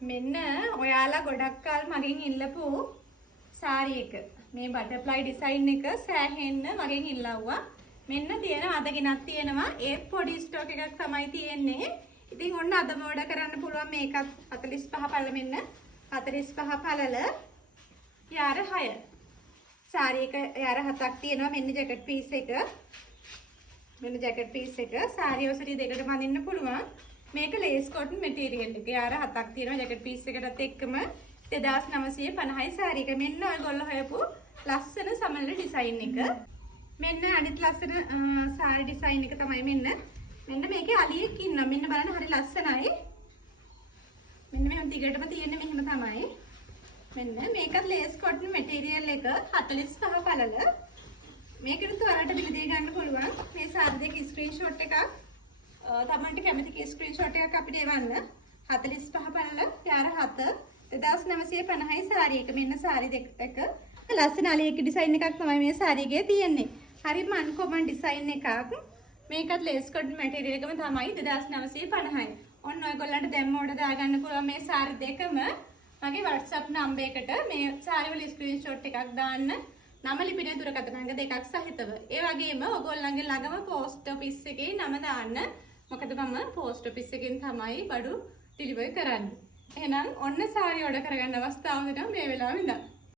මෙන්න ඔයාලා ගොඩක් කල් මගෙන් ඉල්ලපු සාරි එක. මේ බටර්ෆ්ලයි ඩිසයින් එක සෑහෙන්න මගෙන් ඉල්ලවුවා. මෙන්න තියෙනවා අද ගෙනත් තියෙනවා. ඒ පොඩි ස්ටොක් එකක් තමයි තියෙන්නේ. ඉතින් ඔන්න අදම ඕඩර් කරන්න පුළුවන් මේකත් 45 පළල මෙන්න 45 පළල යාර 6. සාරි එක යාර 7ක් තියෙනවා. මෙන්න ජැකට් පීස් එක. මෙන්න ජැකට් පීස් එක සාරි ඔසරිය දෙකට බඳින්න පුළුවන්. මේක ලේස් කොටන් මැටීරියල් එක. යාර 7ක් තියෙනවා ජැකට් පීස් එකටත් එක්කම 2950යි සාරි එක. මෙන්න ඔයගොල්ලෝ හොයපු ලස්සන සමනල ඩිසයින් එක. මෙන්න අනිත් ලස්සන සාරි ඩිසයින් එක තමයි මෙන්න. මෙන්න මේකේ අලියෙක් ඉන්නවා. මෙන්න බලන්න හරි ලස්සනයි. මෙන්න මෙහෙම දිගටම තියෙන්නේ මෙහෙම තමයි. මෙන්න මේකත් ලේස් කොටන් මැටීරියල් එක 45 පළල. මේකට ඔයාලට බිල දෙය ගන්න පුළුවන්. මේ සාරි දෙක ස්ක්‍රීන්ෂොට් එකක් තමන්ට කැමති ස්ක්‍රීන්ෂොට් එකක් අපිට එවන්න. 45 පළල යාර 7 2950යි සාරි එක. මෙන්න සාරි දෙක එක ලස්සන අලියෙක් ඩිසයින් එකක් තමයි මේ සාරි එකේ තියෙන්නේ. හරිම අන්කොමන් ඩිසයින් එකක්. මේකත් ලේස් කොටන් මැටීරියල් එකම තමයි 2950යි. ඔන්න ඔයගොල්ලන්ට දැම්ම ඕඩර් දාගන්න පුළුවන් මේ සාරි දෙකම මගේ WhatsApp නම්බර් එකට මේ සාරි වල ස්ක්‍රීන්ෂොට් එකක් දාන්න. නම ලිපිනේ දුරකථන අංක දෙකක් සහිතව. ඒ වගේම ඔයගොල්ලන්ගේ ළඟම පෝස්ට් ඔෆිස් එකේ නම දාන්න. මොකද මම පෝස්ට් ඔෆිස් එකෙන් තමයි බඩු ඩිලිවර් කරන්නේ. එහෙනම් ඔන්න සාරි ඕඩර් කරගන්න අවස්ථාව දෙනවා මේ වෙලාවෙ ඉඳන්.